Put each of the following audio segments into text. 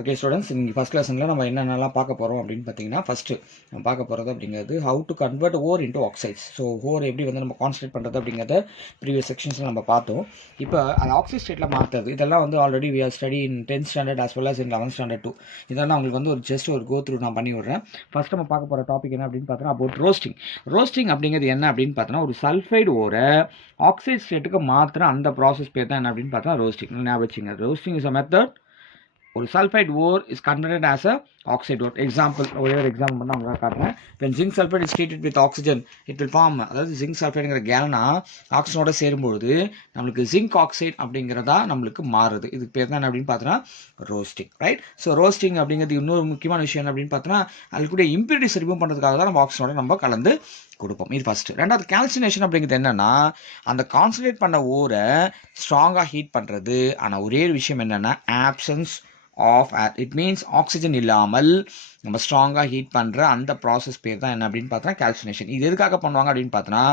Okay students, இங்கே first கிளாஸில் நம்ம என்னென்னலாம் பார்க்க போகிறோம் அப்படின்னு பார்த்தீங்கன்னா, ஃபஸ்ட்டு நம்ம பார்க்க போகிறது அப்படிங்கிறது how to convert ore into oxides. So ore எப்படி வந்து நம்ம கான்சன்ட்ரேட் பண்ணுறது அப்படிங்கிறத ப்ரீவியஸ் செக்ஷன்ஸில் நம்ம பார்த்தோம். இப்போ அது ஆக்சைட் ஸ்டேட்டில் மாற்றுறது இதெல்லாம் வந்து already we are study in 10th standard as well as in 11th standard 2. இதெல்லாம் உங்களுக்கு வந்து ஒரு கோ த்ரூ நான் பண்ணி விடுறேன். ஃபஸ்ட் நம்ம பார்க்க போகிற டாபிக் என்ன அப்படின்னு பார்த்தோன்னா அபவுட் ரோஸ்டிங். ரோஸ்டிங் அப்படிங்கிறது என்ன அப்படின்னு பார்த்தோன்னா, ஒரு சல்ஃபைடு ஓரை ஆக்சைட் ஸ்டேட்டுக்கு மாற்றுற அந்த ப்ராசஸ் பேர் தான் என்ன அப்படின்னு பார்த்தோன்னா ரோஸ்டிங். ஞாபகம் வச்சுங்க, ரோஸ்டிங் இஸ் அ மெத்தட். ஒரு sulphide ore is converted as a oxide ore. Example ஒரே ஒரு எக்ஸாம்பிள் பண்ணால் உங்களுக்கு காட்டுறேன். When zinc sulphide is treated with oxygen it will form, அதாவது ஜிங்க் சல்ஃபைடுங்கிற கேல்னா ஆக்சிஜனோட சேரும்பொழுது நம்மளுக்கு ஜிங்க் ஆக்சைடு அப்படிங்கிறதா நம்மளுக்கு மாறுது. இதுக்கு பேர் தான் அப்படின்னு பார்த்தோன்னா ரோஸ்டிங், ரைட்? ஸோ ரோஸ்டிங் அப்படிங்கிறது இன்னொரு முக்கியமான விஷயம் அப்படின்னு பார்த்தோன்னா, அதுக்குரிய இம்பியூரிட்டிஸ் ரிமூவ் பண்ணுறதுக்காக தான் நம்ம ஆக்சிஜனோட நம்ம கலந்து கொடுப்போம். இது ஃபஸ்ட்டு. ரெண்டாவது கால்சினேஷன் அப்படிங்கிறது என்னென்னா, அந்த கான்சன்ட்ரேட் பண்ண ஓரை ஸ்ட்ராங்காக ஹீட் பண்ணுறது. ஆனால் ஒரே ஒரு விஷயம் என்னென்னா, absence of it means oxygen இல்லாமல் நம்ம ஸ்ட்ராங்காக ஹீட் பண்ணுற அந்த ப்ராசஸ் பேர் தான் என்ன அப்படின்னு பார்த்தோன்னா கால்சினேஷன். இது எதுக்காக பண்ணுவாங்க அப்படின்னு பார்த்தோன்னா,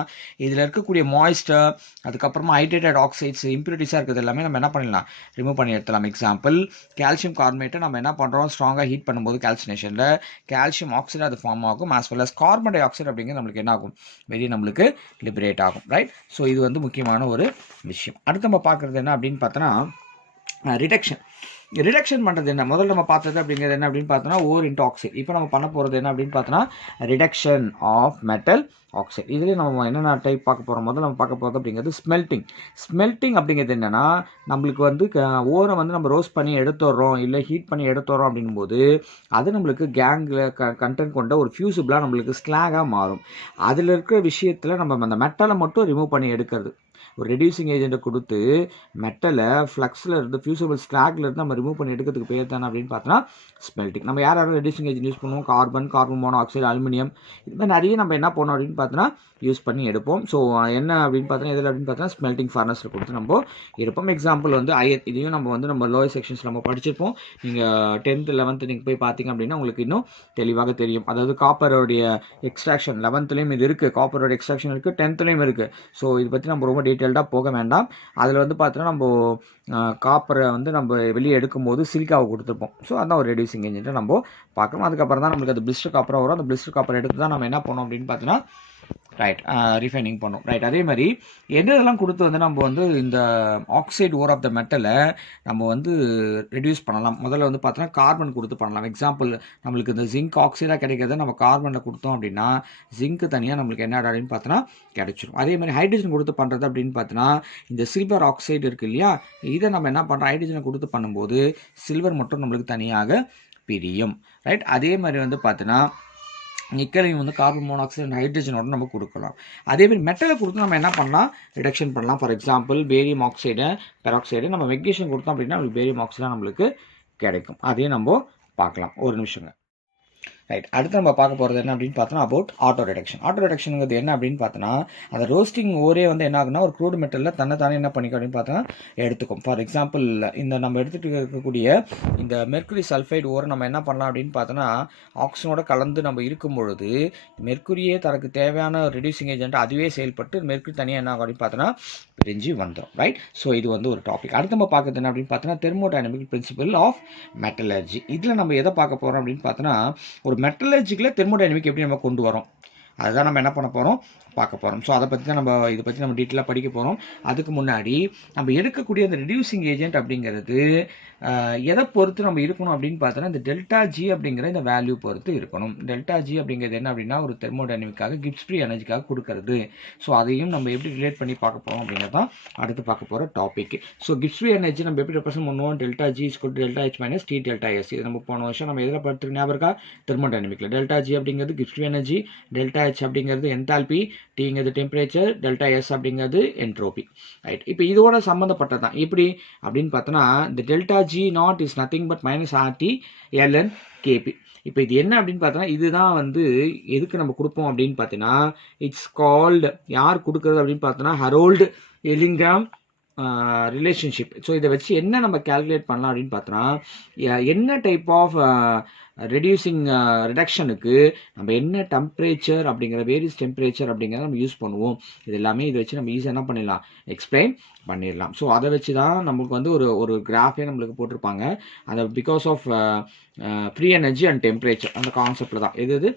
இதில் இருக்கக்கூடிய மாய்ஸ்டர், அதுக்கப்புறமா ஹைட்ரேட்டட் ஆக்சைட்ஸ், இம்ப்யூரிட்டிஸாக இருக்கிறது எல்லாமே நம்ம என்ன பண்ணிடலாம், ரிமூவ் பண்ணி எடுத்துலாம். எக்ஸாம்பிள், கால்சியம் கார்பனேட்டை நம்ம என்ன பண்ணுறோம், ஸ்ட்ராங்காக ஹீட் பண்ணும்போது கால்சினேஷனில் கால்சியம் ஆக்சைடு அது ஃபார்ம் ஆகும், as well as carbon dioxide அப்படிங்கிறது நம்மளுக்கு என்ன ஆகும், வெளியே நம்மளுக்கு லிபரேட் ஆகும், ரைட்? ஸோ இது வந்து முக்கியமான ஒரு விஷயம். அடுத்து நம்ம பார்க்குறது என்ன அப்படின்னு பார்த்தோன்னா ரிடக்ஷன். ரிடக்ஷன் பண்ணுறது என்ன, முதல்ல நம்ம பார்த்தது அப்படிங்கிறது என்ன அப்படின்னு பார்த்தோன்னா ஓர் இன்டூ ஆக்சைடு. இப்போ நம்ம பண்ண போகிறது என்ன அப்படின்னு பார்த்தோன்னா ரிடக்ஷன் ஆஃப் மெட்டல் ஆக்சைடு. இதுலேயே நம்ம என்னென்ன டைப் பார்க்க போகிறோம், முதல்ல நம்ம பார்க்க போகிறது அப்படிங்கிறது ஸ்மெல்ட்டிங். ஸ்மெல்ட்டிங் அப்படிங்கிறது என்னென்னா, நம்மளுக்கு வந்து ஓரை வந்து நம்ம ரோஸ்ட் பண்ணி எடுத்துடுறோம், இல்லை ஹீட் பண்ணி எடுத்துடுறோம் அப்படின்போது அது நம்மளுக்கு கேங்கில் கண்டென்ட் கொண்ட ஒரு ஃபியூசிபிளாக நம்மளுக்கு ஸ்லாகாக மாறும். அதில் இருக்கிற விஷயத்தில் நம்ம அந்த மெட்டலை மட்டும் ரிமூவ் பண்ணி எடுக்கிறது. ஒரு ரெடியூசிங் ஏஜென்ட்டை கொடுத்து மெட்டலை ஃப்ளக்ஸில் இருந்து ஃபியூசிபிள் ஸ்லாக்ல இருந்து நம்ம ரிமூவ் பண்ணி எடுக்கிறதுக்கு பேர் தானே அப்படின்னு பார்த்தோன்னா ஸ்மெல்ட்டிங். நம்ம யாரும் ரெடியூசிங் ஏஜென்ட் யூஸ் பண்ணுவோம், கார்பன் மோனாக்சைடு, அலுமினியம், இது மாதிரி நிறைய நம்ம என்ன பண்ணோம் அப்படின்னு பார்த்தோன்னா யூஸ் பண்ணி எடுப்போம். ஸோ என்ன அப்படின்னு பார்த்தோன்னா எதில் அப்படின்னு பார்த்தோன்னா ஸ்மெல்ட்டிங் ஃபர்னஸில் கொடுத்து நம்ம எடுப்போம். எக்ஸாம்பிள் வந்து அயன், இதையும் நம்ம லோயர் செக்ஷன்ஸ் நம்ம படிச்சிருப்போம். நீங்கள் 10th 11th நீங்கள் போய் பார்த்தீங்க அப்படின்னா உங்களுக்கு இன்னும் தெளிவாக தெரியும். அதாவது காப்பரோடைய எக்ஸ்ட்ராக்ஷன் 11th இது இருக்குது, காப்பரோட எக்ஸ்ட்ராக்ஷன் இருக்குது, 10th இருக்குது. ஸோ இதை பற்றி நம்ம ரொம்ப டீட்டெயில்டாக போக வேண்டாம். அதில் வந்து பார்த்தோன்னா நம்ம காப்பரை வந்து நம்ம வெளியே எடுக்கும்போது சிலிக்காவை கொடுத்துருப்போம். ஸோ அதான் ஒரு ரெடியூசிங் ஏஜென்ட்டை நம்ம பார்க்கணும். அதுக்கப்புறம் தான் நம்மளுக்கு அது பிளிஸ்டர் காப்பராக வரும். அந்த பிளிஸ்டர் காப்பர் எடுத்து தான் நம்ம என்ன பண்ணோம் அப்படின்னு பார்த்தோன்னா ரைட் ரிஃபைனிங் பண்ணோம், ரைட்? அதே மாதிரி எதெல்லாம் கொடுத்து வந்து நம்ம வந்து இந்த ஆக்சைடு ஓர் ஆஃப் த மெட்டலை நம்ம வந்து ரெடியூஸ் பண்ணலாம். முதல்ல வந்து பார்த்தோன்னா கார்பன் கொடுத்து பண்ணலாம். எக்ஸாம்பிள், நம்மளுக்கு இந்த ஜிங்க் ஆக்சைடாக கிடைக்கிறத நம்ம கார்பனில் கொடுத்தோம் அப்படின்னா ஜிங்க்கு தனியாக நம்மளுக்கு என்ன அப்படின்னு பார்த்தோன்னா கிடைச்சிடும். அதே மாதிரி ஹைட்ரஜன் கொடுத்து பண்ணுறது அப்படின்னு பார்த்தோன்னா இந்த சில்வர் ஆக்சைடு இருக்குது இல்லையா, இதை நம்ம என்ன பண்ணுறோம், ஹைட்ரஜனை கொடுத்து பண்ணும்போது சில்வர் மட்டும் நம்மளுக்கு தனியாக பிரியும், ரைட்? அதே மாதிரி வந்து பார்த்தோன்னா நிக்கலையும் வந்து கார்பன் மோனாக்சைடு அண்ட் ஹைட்ரஜனோட நம்ம கொடுக்கலாம். அதேமாதிரி மெட்டலை கொடுத்து நம்ம என்ன பண்ணலாம், ரிடக்ஷன் பண்ணலாம். For example barium oxide, peroxide, நம்ம மெக்னீஷியம் கொடுத்தோம் அப்படின்னா நம்மளுக்கு பேரியம் ஆக்சைடாக நம்மளுக்கு கிடைக்கும். அதையும் நம்ம பார்க்கலாம். ஒரு நிமிஷங்க, ரைட்? அடுத்து நம்ம பார்க்க போகிறது என்ன அப்படின்னு பார்த்தோன்னா அபவுட் ஆட்டோ ரிடக்ஷன். ஆட்டோ ரிடக்ஷனுங்கிறது என்ன அப்படின்னு பார்த்தோன்னா, அந்த ரோஸ்டிங் ஓரே வந்து என்ன ஆகுனா ஒரு க்ரூட் மெட்டலில் தன்னைத்தானே என்ன பண்ணிக்கும் அப்படின்னு பார்த்தோன்னா எடுத்துக்கும். ஃபார் எக்ஸாம்பிள், இந்த நம்ம எடுத்துகிட்டு இருக்கக்கூடிய இந்த மெர்க்குரி சல்ஃபைடு ஓரை நம்ம என்ன பண்ணலாம் அப்படின்னு பார்த்தோன்னா ஆக்சிஜனோட கலந்து நம்ம இருக்கும் பொழுது மெர்க்குரியே தனக்கு தேவையான ரெடியூசிங் ஏஜென்ட் அதுவே செயல்பட்டு மெர்க்குரி தனியாக என்ன ஆகும் அப்படின்னு பார்த்தோன்னா பிரிஞ்சு வந்துடும், ரைட்? ஸோ இது வந்து ஒரு டாபிக். அடுத்து நம்ம பார்க்குறது என்ன அப்படின்னு பார்த்தோன்னா தெர்மோடைனமிக் பிரின்சிபல் ஆஃப் மெட்டலர்ஜி. இதில் நம்ம எதை பார்க்க போகிறோம் அப்படின்னு பார்த்தோன்னா ஒரு மெட்டலர்ஜிக்கில் தெர்மோடைனமிக் எப்படி நம்ம கொண்டு வரோம் அதுதான் நம்ம என்ன பண்ண போகிறோம், பார்க்க போகிறோம். ஸோ அதை பற்றி தான் இதை பற்றி நம்ம டீட்டெயிலாக படிக்க போகிறோம். அதுக்கு முன்னாடி நம்ம எடுக்கக்கூடிய அந்த ரெடியூசிங் ஏஜென்ட் அப்படிங்கிறது எதை பொறுத்து நம்ம இருக்கணும் அப்படின்னு பார்த்தோன்னா இந்த டெல்டா ஜி அப்படிங்கிற இந்த வேல்யூ பொறுத்து இருக்கணும். டெல்டா ஜி அப்படிங்கிறது என்ன அப்படின்னா ஒரு தெர்மோடைனமிக்காக கிப்ஸ் ஃப்ரீ எனர்ஜிக்காக கொடுக்கறது. ஸோ அதையும் நம்ம எப்படி ரிலேட் பண்ணி பார்க்க போகிறோம் அப்படிங்கிறது தான் அடுத்து பார்க்க போகிற topic. So Gibbs free energy நம்ம எப்படி ரெப்ரசென்ட் பண்ணுவோம், delta G is equal to delta H minus T delta S. இது நம்ம போன வருஷம் நம்ம எதில் படுத்து ஞாபகம் இருக்கா, தெர்மோடைனமிக்கில். டெல்டா ஜி அப்படிங்கிறது Gibbs free energy, delta H அப்படிங்கிறது என்தால்பி, டிங்கிறது டெம்பரேச்சர், டெல்டா எஸ் அப்படிங்கிறது என்ட்ரோபி, ரைட்? இப்போ இதோட சம்மந்தப்பட்டது தான். எப்படி அப்படின்னு பார்த்தோன்னா இந்த delta G not is nothing but minus RT LN KP. இப்போ இது என்ன அப்படின்னு பார்த்தோன்னா இதுதான் வந்து எதுக்கு நம்ம கொடுப்போம் அப்படின்னு பார்த்தீங்கன்னா இட்ஸ் கால்டு, யார் கொடுக்குறது அப்படின்னு பார்த்தோன்னா ஹரோல்டு எல்லிங்காம் ரிலேஷன்ஷிப். ஸோ இதை வச்சு என்ன நம்ம கேல்குலேட் பண்ணலாம் அப்படின்னு பார்த்தோன்னா என்ன டைப் ஆஃப் ரிடக்ஷனுக்கு நம்ம என்ன டெம்பரேச்சர் அப்படிங்கிற வேரியஸ் டெம்பரேச்சர் அப்படிங்கிறத நம்ம யூஸ் பண்ணுவோம். இது எல்லாமே இதை வச்சு நம்ம ஈஸியாக என்ன பண்ணிடலாம், எக்ஸ்பிளைன் பண்ணிடலாம். ஸோ அதை வச்சு தான் நமக்கு வந்து ஒரு கிராஃபே நம்மளுக்கு போட்டிருப்பாங்க. அந்த because of free energy and temperature அந்த கான்செப்டில் தான் எது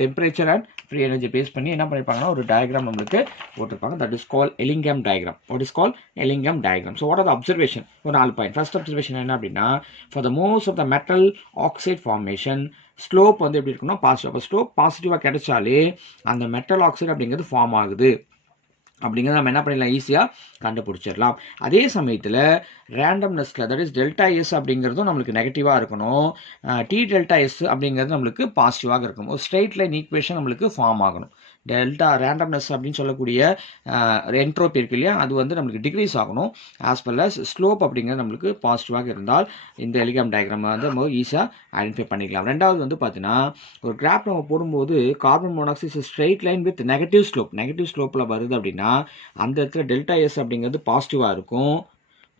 temperature and free energy base பண்ணி என்ன பண்ணியிருப்பாங்கன்னா ஒரு டயக்ராம் நம்மளுக்கு போட்டிருப்பாங்க. That is call Ellingham diagram. What is call Ellingham diagram. So what are the observation? ஒரு 4 பாயிண்ட். ஃபர்ஸ்ட் அப்சர்வேஷன் என்ன அப்படின்னா, for the most of the metal oxide formation slope வந்து எப்படி இருக்குன்னா பாசிட்டிவ். அப்போ ஸ்லோப் பாசிட்டிவாக கிடைச்சாலே அந்த மெட்டல் ஆக்சைடு அப்படிங்கிறது ஃபார்ம் ஆகுது அப்படிங்கிறத நம்ம என்ன பண்ணிடலாம், ஈஸியாக கண்டுபிடிச்சிடலாம். அதே சமயத்தில் ரேண்டம்னஸில் தட் இஸ் டெல்டா எஸ் அப்படிங்கிறதும் நம்மளுக்கு நெகட்டிவாக இருக்கணும். டி டெல்டா எஸ் அப்படிங்கிறது நம்மளுக்கு பாசிட்டிவாக இருக்கணும். ஒரு ஸ்ட்ரெயிட் லைன் ஈக்குவேஷன் நம்மளுக்கு ஃபார்ம் ஆகணும். டெல்டா ரேண்டம்னஸ் அப்படின்னு சொல்லக்கூடிய என்ட்ரோபி இருக்கு இல்லையா, அது வந்து நம்மளுக்கு டிக்ரீஸ் ஆகணும். ஆஸ் வெல் அஸ் ஸ்லோப் அப்படிங்கிறது நம்மளுக்கு பாசிட்டிவாக இருந்தால் இந்த எலிகாம் டயக்ராம் வந்து நம்ம ஈஸியாக ஐடென்டிஃபை பண்ணிக்கலாம். ரெண்டாவது வந்து பார்த்தீங்கன்னா, ஒரு கிராஃப் நம்ம போடும்போது carbon monoxide straight line with negative ஸ்லோப்பில் வருது அப்படின்னா அந்த இடத்துல டெல்டா எஸ் அப்படிங்கிறது பாசிட்டிவாக இருக்கும்.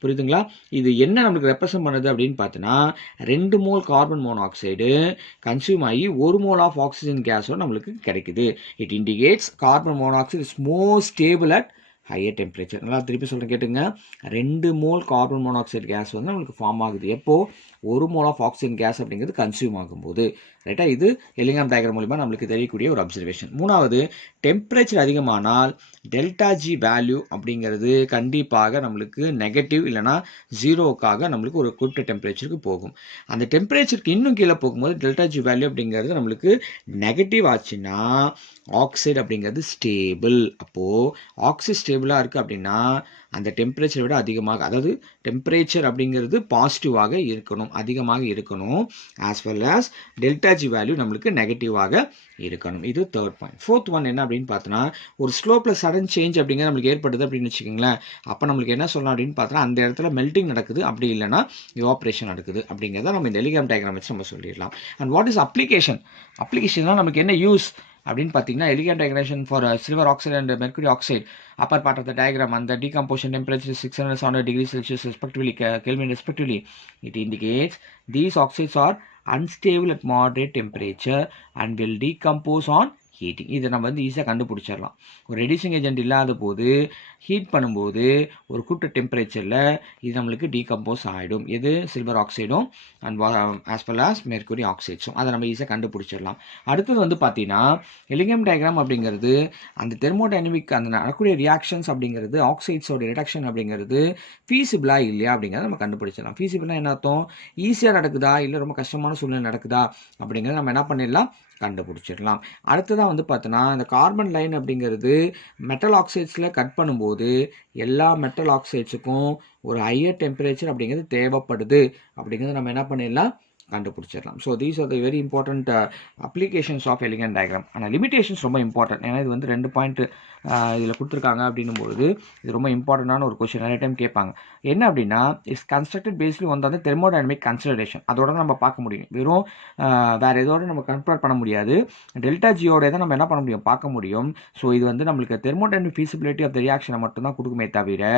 புரியுதுங்களா? இது என்ன நம்மளுக்கு ரெப்ரசன்ட் பண்ணுது அப்படின்னு பார்த்தீங்கன்னா, 2 மோல் கார்பன் மோனாக்சைடு கன்சியூம் ஆகி 1 மோல் ஆஃப் ஆக்சிஜன் கேஸோட நம்மளுக்கு கிடைக்குது. It indicates carbon monoxide is more stable at higher temperature. நல்லா திருப்பி சொல்கிறேன் கேட்டுங்க. 2 மோல் கார்பன் மோனாக்சைடு கேஸ் வந்து நம்மளுக்கு ஃபார்ம் ஆகுது. எப்போ 1 மோல் ஆஃப் ஆக்சிஜன் கேஸ் அப்படிங்கிறது கன்சியூம் ஆகும்போது. ரைட்டா? இது எலிங்ஹாம் டயக்ராம் மூலமா நம்மளுக்கு தெரியக்கூடிய ஒரு அப்சர்வேஷன். மூணாவது, டெம்பரேச்சர் அதிகமானால் டெல்டா ஜி வேல்யூ அப்படிங்கிறது கண்டிப்பாக நம்மளுக்கு நெகட்டிவ் இல்லைனா ஜீரோவுக்காக நம்மளுக்கு ஒரு குறிப்பிட்ட டெம்பரேச்சருக்கு போகும். அந்த டெம்பரேச்சருக்கு இன்னும் கீழே போகும்போது டெல்டா ஜி வேல்யூ அப்படிங்கிறது நம்மளுக்கு நெகட்டிவ் ஆச்சுன்னா ஆக்சைடு அப்படிங்கிறது ஸ்டேபிள். அப்போது ஆக்சைடு ஸ்டேபிளாக இருக்குது அப்படின்னா அந்த டெம்பரேச்சரை விட அதிகமாக, அதாவது டெம்பரேச்சர் அப்படிங்கிறது பாசிட்டிவாக இருக்கணும், அதிகமாக இருக்கணும். As well as delta G value நம்மளுக்கு நெகட்டிவாக இருக்கணும். இது தேர்ட் பாயிண்ட். ஃபோர்த் ஒன் என்ன அப்படின்னு பார்த்தோன்னா, ஒரு ஸ்லோப்பில் சடன் சேஞ்ச் அப்படிங்கிறது நம்மளுக்கு ஏற்படுது அப்படின்னு வச்சுக்கோங்களேன். அப்போ நம்மளுக்கு என்ன சொல்லலாம் அப்படின்னு பார்த்தோன்னா, அந்த இடத்துல மெல்டிங் நடக்குது, அப்படி இல்லைனா எவாப்ரேஷன் நடக்குது அப்படிங்கிறத நம்ம இந்த எலிகாம் டயக்ராம் வச்சு நம்ம சொல்லிடலாம். And what is application? அப்ளிகேஷன்லாம் நமக்கு என்ன யூஸ் அப்படின்னு பார்த்தீங்கன்னா, Ellingham diagram for silver oxide and mercury oxide upper part of the diagram and the decomposition temperature is 600 700 degrees Celsius respectively, Kelvin respectively. It indicates these oxides are unstable at moderate temperature and will decompose on heating. இதை நம்ம வந்து ஈஸியாக கண்டுபிடிச்சிடலாம். ஒரு reducing agent இல்லாத போது heat பண்ணும்போது ஒரு குறிப்பிட்ட டெம்பரேச்சரில் இது நம்மளுக்கு டீகம்போஸ் ஆகிடும். எது? சில்வர் ஆக்சைடும் and as well as mercury ஆக்சைட்ஸும். அதை நம்ம ஈஸியாக கண்டுபிடிச்சிடலாம். அடுத்தது வந்து பார்த்தீங்கன்னா, எலிகாம் டயக்ராம் அப்படிங்கிறது அந்த தெர்மோடைனமிக் அந்த நடக்கூடிய ரியாக்ஷன்ஸ் அப்படிங்கிறது ஆக்சைட்ஸோட ரிடக்ஷன் அப்படிங்கிறது ஃபீஸிபிளாக இல்லையா அப்படிங்கிறத நம்ம கண்டுபிடிச்சிடலாம். ஃபீஸிபிளாக என்ன அர்த்தம்? ஈஸியாக நடக்குதா இல்லை ரொம்ப கஷ்டமான சூழ்நிலை நடக்குதா அப்படிங்கிறத நம்ம என்ன பண்ணிடலாம், கண்டுபிடிச்சிடலாம். அடுத்ததாக வந்து பார்த்தோன்னா, இந்த கார்பன் லைன் அப்படிங்கிறது மெட்டல் ஆக்சைட்ஸில் கட் பண்ணும்போது எல்லா மெட்டல் ஆக்சைட்ஸுக்கும் ஒரு ஹையர் டெம்பரேச்சர் அப்படிங்கிறது தேவைப்படுது அப்படிங்கிறது நம்ம என்ன பண்ணிடலாம், கண்டுபிடிச்சிடலாம். So these are the very important applications of Ellingham diagram. ஆனால் லிமிடேஷன்ஸ் ரொம்ப இம்பார்ட்டன்ட். ஏன்னா இது வந்து 2 பாயிண்ட் இதில் கொடுத்துருக்காங்க அப்படின்னும்பொழுது இது ரொம்ப இம்பார்ட்டண்டான ஒரு கொஸ்டின். நிறைய டைம் கேட்பாங்க. என்ன அப்படின்னா, இஸ் கன்ஸ்ட்ரக்டட் பேஸ்லி வந்து தெர்மோடைனமிக் கன்சிடரேஷன். அதோட நம்ம பார்க்க முடியும். வெறும் வேறு எதோட நம்ம கம்பேர் பண்ண முடியாது. டெல்டா ஜியோட தான் நம்ம என்ன பண்ண முடியும், பார்க்க முடியும். ஸோ இது வந்து நம்மளுக்கு தெர்மோடைனமிக் ஃபீசிபிலிட்டி ஆஃப் த ரியாக்ஷனை மட்டும்தான் கொடுக்குமே தவிர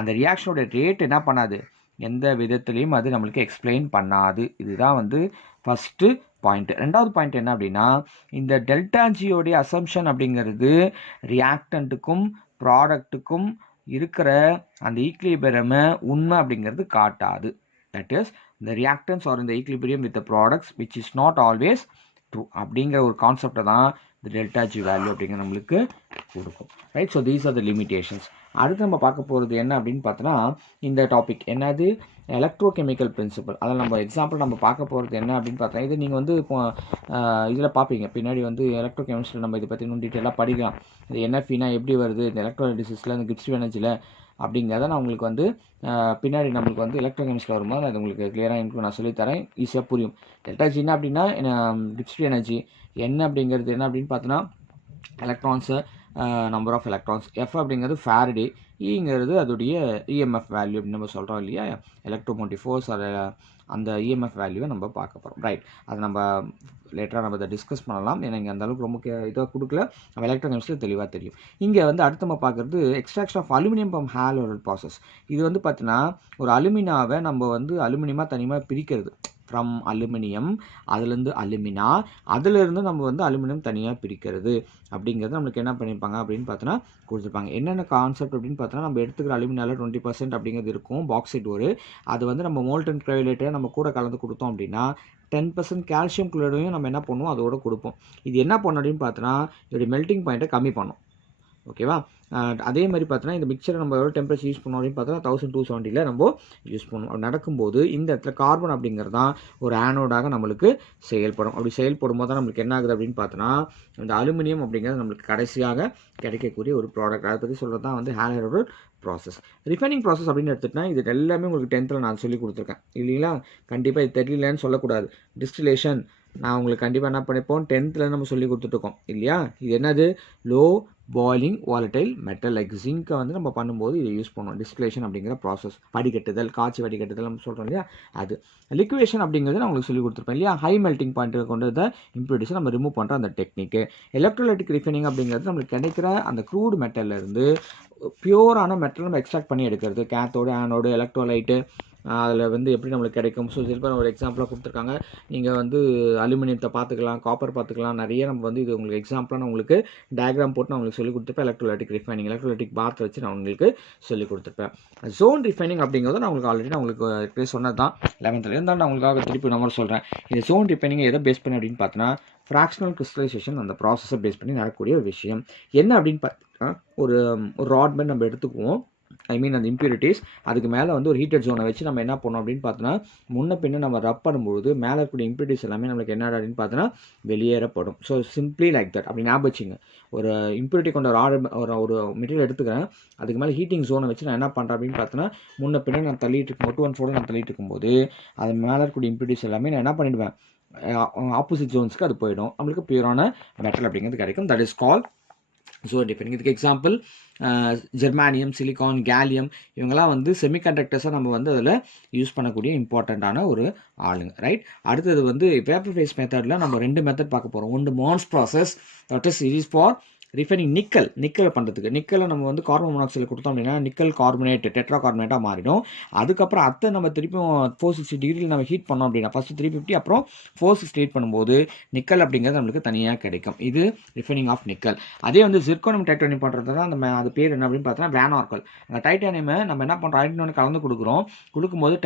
அந்த ரியாக்ஷனோட ரேட் என்ன பண்ணாது, எந்த விதத்துலையும் அது நம்மளுக்கு எக்ஸ்பிளைன் பண்ணாது. இதுதான் வந்து ஃபஸ்ட்டு பாயிண்ட். ரெண்டாவது பாயிண்ட் என்ன அப்படின்னா, இந்த டெல்டா ஜியோடைய அசம்ஷன் அப்படிங்கிறது ரியாக்டண்ட்டுக்கும் ப்ராடக்ட்டுக்கும் இருக்கிற அந்த ஈக்லிபிரியமை உண்மை அப்படிங்கிறது காட்டாது. That is the reactants are in the equilibrium with the products which is not always true அப்படிங்கிற ஒரு கான்செப்டை தான் இந்த டெல்டா ஜி வேல்யூ அப்படிங்கிற நம்மளுக்கு கொடுக்கும். Right? So these are the limitations. அடுத்து நம்ம பார்க்க போகிறது என்ன அப்படின்னு பார்த்தோன்னா, இந்த டாபிக் என்னது, எலக்ட்ரோகெமிக்கல் பிரின்சிபல். அதில் நம்ம எக்ஸாம்பிள் நம்ம பார்க்க போகிறது என்ன அப்படின்னு பார்த்தா, இது நீங்கள் வந்து இப்போ இதில் பார்ப்பீங்க பின்னாடி வந்து எலக்ட்ரோகெமிஸ்ட்ரியில் நம்ம இதை பற்றி இன்னும் டீட்டெயிலாக படிக்கலாம். இது என்எஃப்இனா எப்படி வருது இந்த எலக்ட்ரோலிசிஸில் இந்த கிப்ஸ் எனர்ஜியில் அப்படிங்கிறத நான் உங்களுக்கு வந்து பின்னாடி நம்மளுக்கு வந்து எலக்ட்ரோகெமிஸ்ட்ரியில் வரும்போது அது உங்களுக்கு கிளியராக எனக்கு நான் சொல்லித்தரேன், ஈஸியாக புரியும். டெல்டா ஜி என்ன அப்படின்னா கிப்ஸ் எனர்ஜி என்ன அப்படிங்கிறது என்ன அப்படின்னு பார்த்தோன்னா electrons number of electrons, F அப்படிங்கிறது ஃபேரடே, இங்கிறது அதோடைய இஎம்எஃப் வேல்யூ அப்படின்னு நம்ம சொல்கிறோம் இல்லையா, எலக்ட்ரோமோட்டிவ் ஃபோர்ஸ் அதை அந்த இஎம்எஃப் வேல்யூவை நம்ம பார்க்க போகிறோம். ரைட்? அதை நம்ம லேட்டராக நம்ம இதை டிஸ்கஸ் பண்ணலாம். ஏன்னா இங்கே அந்தளவுக்கு ரொம்ப இதாக கொடுக்கல, நம்ம எலக்ட்ரோகெமிஸ்ட்ரியில் தெளிவாக தெரியும். இங்கே வந்து அடுத்து நம்ம பார்க்குறது extraction of aluminium from Hall Heroult process. இது வந்து பார்த்தீங்கன்னா ஒரு அலுமினாவை நம்ம வந்து அலுமினியமாக தனியாக பிரிக்கிறது. ஃப்ரம் அலுமினியம், அதுலேருந்து அலுமினா, அதிலிருந்து நம்ம வந்து அலுமினியம் தனியாக பிரிக்கிறது அப்படிங்கிறது நம்மளுக்கு என்ன பண்ணியிருப்பாங்க அப்படின்னு பார்த்தோன்னா கொடுத்துருப்பாங்க. என்னென்ன கான்செப்ட் அப்படின்னு பார்த்தோன்னா, நம்ம எடுத்துக்கிற அலுமினால 20% அப்படிங்கிறது இருக்கும் பாக்சைட் ஒரு. அது வந்து நம்ம மோல்டன் க்ளோரைட்டை நம்ம கூட கலந்து கொடுத்தோம் அப்படின்னா 10% கால்சியம் குளோரைடையும் நம்ம என்ன பண்ணுவோம் அதோட கொடுப்போம். இது என்ன பண்ணும் அப்படின்னு பார்த்தோன்னா இதோடைய மெல்ட்டிங் பாயிண்ட்டை கம்மி பண்ணும். ஓகேவா? அதே மாதிரி பார்த்தோன்னா இந்த மிக்சரை நம்ம எவ்வளோ டெம்பரேச்சர் யூஸ் பண்ணோம் அப்படின்னு பார்த்தோன்னா 1270 நம்ம யூஸ் பண்ணுவோம். அப்படி நடக்கும்போது இந்த இடத்துல கார்பன் அப்படிங்கிறது தான் ஒரு ஆனோடாக நம்மளுக்கு செயல்படும். அப்படி செயல்படும் போது தான் நம்மளுக்கு என்ன ஆகுது அப்படின்னு பார்த்தோன்னா இந்த அலுமினியம் அப்படிங்கிறது நம்மளுக்கு கடைசியாக கிடைக்கக்கூடிய ஒரு ப்ராடக்ட். அதை பற்றி சொல்கிறது தான் வந்து ஹாலோரைடு ப்ராசஸ். ரிஃபைனிங் ப்ராசஸ் அப்படின்னு எடுத்துகிட்டா இது எல்லாமே உங்களுக்கு 10th நான் சொல்லி கொடுத்துருக்கேன் இல்லைங்களா? கண்டிப்பாக இது தெரியலன்னு சொல்லக்கூடாது. டிஸ்டிலேஷன் நான் உங்களுக்கு கண்டிப்பாக என்ன பண்ணிப்போம் 10th நம்ம சொல்லி கொடுத்துட்ருக்கோம் இல்லையா? இது என்னது? Low boiling volatile metal like ஜிங்கை வந்து நம்ம பண்ணும்போது இதை யூஸ் பண்ணுவோம். டிஸ்டிலேஷன் அப்படிங்கிற ப்ராசஸ், வடிகட்டுதல், காய்ச்சி வடிகட்டுதல் நம்ம சொல்கிறோம் இல்லையா? அது லிக்விடேஷன் அப்படிங்கிறது நான் உங்களுக்கு சொல்லி கொடுத்துருப்பேன் இல்லையா? ஹை மெல்ட்டிங் பாயிண்ட் கொண்டு இம்ப்யூரிட்டிஸை நம்ம ரிமூவ் பண்ணுற அந்த டெக்னிக்கு. எலக்ட்ரோலைட்டிக் ரிஃபைனிங் அப்படிங்கிறது நம்மளுக்கு கிடைக்கிற அந்த க்ரூட் மெட்டல்லேருந்து பியூரான மெட்டல் நம்ம எக்ஸ்ட்ராக்ட் பண்ணி எடுக்கிறது. கேத்தோடு, ஆனோடு, எலக்ட்ரோலைட்டு அதில் வந்து எப்படி நம்மளுக்கு கிடைக்கும். ஸோ சில ஒரு எக்ஸாம்பிளாக கொடுத்துருக்காங்க. நீங்கள் வந்து அலுமினியத்தை பார்த்துக்கலாம், காப்பர் பார்த்துக்கலாம், நிறைய நம்ம வந்து இது உங்களுக்கு எக்ஸாம்பிளாக நான் உங்களுக்கு டயக்ராம் போட்டு நான் உங்களுக்கு சொல்லி கொடுத்துருப்பேன். எலக்ட்ரோலைட்டிக் ரிஃபைனிங், எலக்ட்ரோலைட்டிக் பாத் வச்சு நான் உங்களுக்கு சொல்லி கொடுத்துருப்பேன். ஜோன் ரிஃபைனிங் அப்படிங்கிறது நான் உங்களுக்கு ஆல்ரெடி நான் உங்களுக்கு சொன்னது தான் 11th இருந்தாலும் நான் உங்களுக்காக திருப்பி நம்பர் சொல்கிறேன். இந்த ஜோன் ரிஃபைனிங் எதை பேஸ் பண்ணி அப்படின்னு பார்த்தோன்னா ஃப்ராக்ஷனல் கிறிஸ்டலைசேஷன் அந்த ப்ராசஸை பேஸ் பண்ணி நடக்கக்கூடிய ஒரு விஷயம். என்ன அப்படின்னு பார்த்தீங்கன்னா ஒரு ராட் பேண்ட் நம்ம எடுத்துக்குவோம். அந்த இம்ப்யூரிட்டிஸ் அதுக்கு மேலே வந்து ஒரு ஹீட்டட் ஜோனை வச்சு நம்ம என்ன பண்ணோம் அப்படின்னு பார்த்தோன்னா முன்ன பின்ன நம்ம ரப் பண்ணும்போது மேலே இருக்கக்கூடிய இம்ப்யூரிட்டிஸ் எல்லாமே நம்மளுக்கு என்ன அப்படின்னு பார்த்தோன்னா வெளியேறப்படும். ஸோ சிம்பிளி லைக் தட் அப்படி ஞாபகம் வச்சுங்க. ஒரு இம்ப்யூரிட்டி கொண்ட ஒரு மெட்டீரியல் எடுத்துக்கிறேன், அதுக்கு மேலே ஹீட்டிங் ஜோனை வச்சு நான் என்ன பண்ணுறேன் அப்படின்னு பார்த்தோன்னா முன்ன பின்ன நான் தள்ளிட்டு இருக்கும் 2-1-4 நான் தள்ளிட்டு இருக்கும்போது அது மேலே இருக்கக்கூடிய இம்ப்யூரிட்டிஸ் எல்லாமே நான் என்ன பண்ணிடுவேன் ஆப்போசிட் ஜோன்ஸ்க்கு அது போயிடும். நம்மளுக்கு பியூரான மெட்டல் அப்படிங்கிறது கிடைக்கும். That is call zone refining. இதுக்கு எக்ஸாம்பிள் ஜெர்மானியம், சிலிகான், கேலியம் இவங்கெல்லாம் வந்து செமிகண்டக்டர்ஸாக நம்ம வந்து அதில் யூஸ் பண்ணக்கூடிய இம்பார்ட்டண்ட்டான ஒரு ஆளுங்க. ரைட். அடுத்தது வந்து வேப்பர் ஃபேஸ் மெத்தடில் நம்ம 2 மெத்தட் பார்க்க போகிறோம். ஒன்று Mond's process, that is for refining நிக்கலை பண்ணுறதுக்கு. நிக்கலை நம்ம வந்து கார்பன் மோனாக்சைடு கொடுத்தோம் அப்படின்னா நிக்கல் கார்பனேட் டெட்ரா கார்பனேட்டாக மாறிடும். அதுக்கப்புறம் அதை நம்ம திருப்பியும் 460 டிகிரியில் நம்ம ஹீட் பண்ணோம் அப்படின்னா ஃபஸ்ட்டு 350 அப்புறம் 460 ஹீட் பண்ணும்போது நிக்கல் அப்படிங்கிறது நம்மளுக்கு தனியாக கிடைக்கும். இது ரிஃபைனிங் ஆஃப் நிக்கல். அதே வந்து ஜிர்கோனியம் டைட்டானியம் பண்ணுறது தான் அது பேர் என்ன அப்படின்னு பார்த்தோன்னா வேன் ஆர்கல். அந்த டைட்டானியமை நம்ம என்ன பண்ணுறோம் ஐடனோன்னு கலந்து கொடுக்கும்போது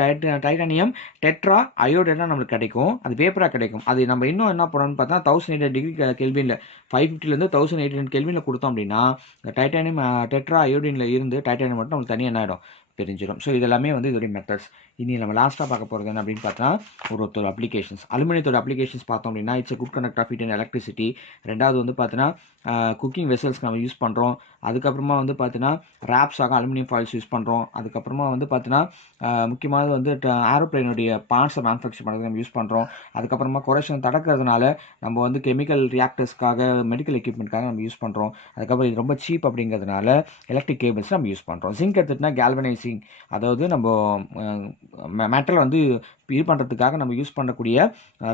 டைட்டானியம் டெட்ரா அயோடைடாக நம்மளுக்கு கிடைக்கும். அது பேப்பராக கிடைக்கும். அது நம்ம இன்னும் என்ன பண்ணணும்னு பார்த்தா 1800 டிகிரி கெல்வினில் 550லேருந்து 1800 கெல்வினில் கொடுத்தோம் அப்படின்னா டைட்டானியம் டெட்ரா அயோடினில் இருந்து டைட்டானியம் மட்டும் நம்மளுக்கு தனியாக என்ன ஆகிடும் பிரிஞ்சிடும். ஸோ இதெல்லாமே வந்து இதோடைய மெத்தட்ஸ். இனி நம்ம லாஸ்ட்டாக பார்க்க போகிறது என்ன அப்படின்னு பார்த்தா ஒரு அப்ளிகேஷன்ஸ். அலுமினியத்தோட அப்ளிகேஷன்ஸ் பார்த்தோம் அப்படின்னா it's good conduct of heat and electricity. ரெண்டாவது வந்து பார்த்தீங்கன்னா குக்கிங் வெசல்ஸ்க்கு நம்ம யூஸ் பண்ணுறோம். அதுக்கப்புறமா வந்து பார்த்தீங்கன்னா ரேப்ஸாக அலுமினியம் ஃபாயில்ஸ் யூஸ் பண்ணுறோம். அதுக்கப்புறமா வந்து பார்த்தீங்கன்னா முக்கியமாக வந்து ஏரோப்ளைனுடைய பார்ட்ஸை மேனுஃபேக்சர் பண்ணுறது நம்ம யூஸ் பண்ணுறோம். அதுக்கப்புறமா கொரேஷன் தடுக்கிறதுனால நம்ம வந்து கெமிக்கல் ரியாக்டர்ஸ்க்காக மெடிக்கல் எக்யூப்மெண்ட்காக நம்ம யூஸ் பண்ணுறோம். அதுக்கப்புறம் இது ரொம்ப சீப் அப்படிங்கிறதுனால எலக்ட்ரிக் கேபிள்ஸ் நம்ம யூஸ் பண்ணுறோம். ஜிங்க் எடுத்துகிட்டா கேல்வனைசிங், அதாவது நம்ம மெட்டல் வந்து இது பண்ணுறதுக்காக நம்ம யூஸ் பண்ணக்கூடிய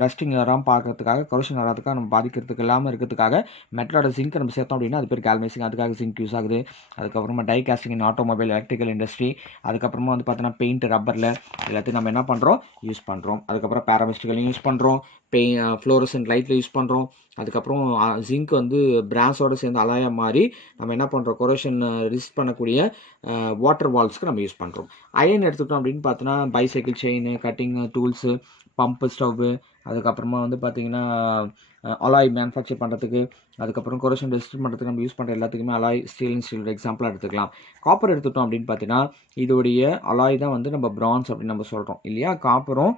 ரஸ்டிங் வராமல் பார்க்கறதுக்காக, கொரேஷன் வராதுக்காக, நம்ம பாதிக்கிறதுக்கு இல்லாமல் இருக்கிறதுக்காக மெட்டலோட ஜிங்க் நம்ம சேர்த்தோம் அப்படின்னா அது பேர் கேல்வனைசிங். அதுக்காக ஜிங்க் யூஸ் ஆகுது. அதுக்கப்புறமா die casting in automobile, electrical industry. அதுக்கப்புறமா வந்து பார்த்தீங்கன்னா பெயிண்ட், ரப்பரில் எல்லாத்தையும் நம்ம என்ன பண்ணுறோம் யூஸ் பண்ணுறோம். அதுக்கப்புறம் பேராமிஸ்டிக்கலையும் யூஸ் பண்ணுறோம். ஃப்ளோரசன்ட் லைட்டில் யூஸ் பண்ணுறோம். அதுக்கப்புறம் ஜிங்க் வந்து பிரான்ஸோடு சேர்ந்து அலாயாக மாறி நம்ம என்ன பண்ணுறோம் கொரேஷன் ரிஸ்க் பண்ணக்கூடிய வாட்டர் வால்ஸ்க்கு நம்ம யூஸ் பண்ணுறோம். அயன் எடுத்துக்கிட்டோம் அப்படின்னு பார்த்தோன்னா bicycle chain, cutting tools, pump, stove, அதுக்கப்புறமா வந்து பார்த்திங்கன்னா அலாய் மேனுஃபேக்சர் பண்ணுறதுக்கு, அதுக்கப்புறம் கொரேஷன் ரெசிஸ்ட் பண்ணுறதுக்கு நம்ம யூஸ் பண்ணுற எல்லாத்துக்குமே அலாய் ஸ்டீல் எக்ஸாம்பிளாக எடுத்துக்கலாம். காப்பர் எடுத்துக்கிட்டோம் அப்படின்னு பார்த்தீங்கன்னா இதோடைய அலாய் தான் வந்து நம்ம பிரான்ஸ் அப்படின்னு நம்ம சொல்கிறோம் இல்லையா? காப்பரும்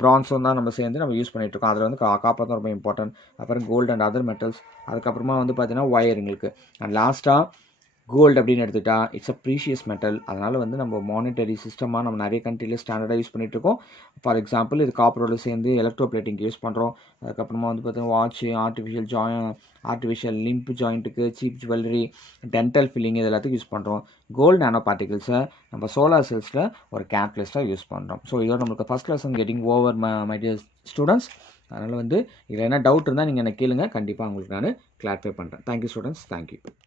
பிரான்ஸும் தான் நம்ம சேர்ந்து நம்ம யூஸ் பண்ணிகிட்ருக்கோம். அதில் வந்து காப்பர் தான் ரொம்ப இம்பார்ட்டன்ட். அப்புறம் கோல்டு அண்ட் அதர் மெட்டல்ஸ். அதுக்கப்புறமா வந்து பார்த்தீங்கன்னா ஒயருங்களுக்கு. அண்ட் லாஸ்ட்டாக கோல்டு அப்படின்னு எடுத்துக்கிட்டா இட்ஸ் அ ப்ரீஷியஸ் மெட்டல். அதனால் வந்து நம்ம மானிட்டரி சிஸ்டமாக நம்ம நிறைய கண்ட்ரியில் ஸ்டாண்டர்டாக யூஸ் பண்ணிகிட்ருக்கோம். ஃபார் எக்ஸாம்பிள் இது காப்பரோடு சேர்ந்து எலக்ட்ரோப்ளேட்டிங்க்கு யூஸ் பண்ணுறோம். அதுக்கப்புறமா வந்து பார்த்தீங்கன்னா வாட்ச்சு, ஆர்டிஃபிஷியல் லிம்ப் ஜாயிண்ட்டுக்கு, சீப் ஜுவல்லரி, டென்டல் ஃபில்லிங் இது எல்லாத்துக்கும் யூஸ் பண்ணுறோம். கோல்டு நானோ பார்ட்டிகல்ஸை நம்ம சோலார் செல்ஸில் ஒரு கேட்லிஸ்ட்டாக யூஸ் பண்ணுறோம். ஸோ இதோட நம்மளுக்கு first lesson getting over my dear students. அதனால் வந்து இதில் என்ன டவுட் இருந்தால் நீங்கள் என்ன கேளுங்க, கண்டிப்பாக உங்களுக்கு நான் கிளாரிஃபை பண்ணுறேன். Thank you students, thank you.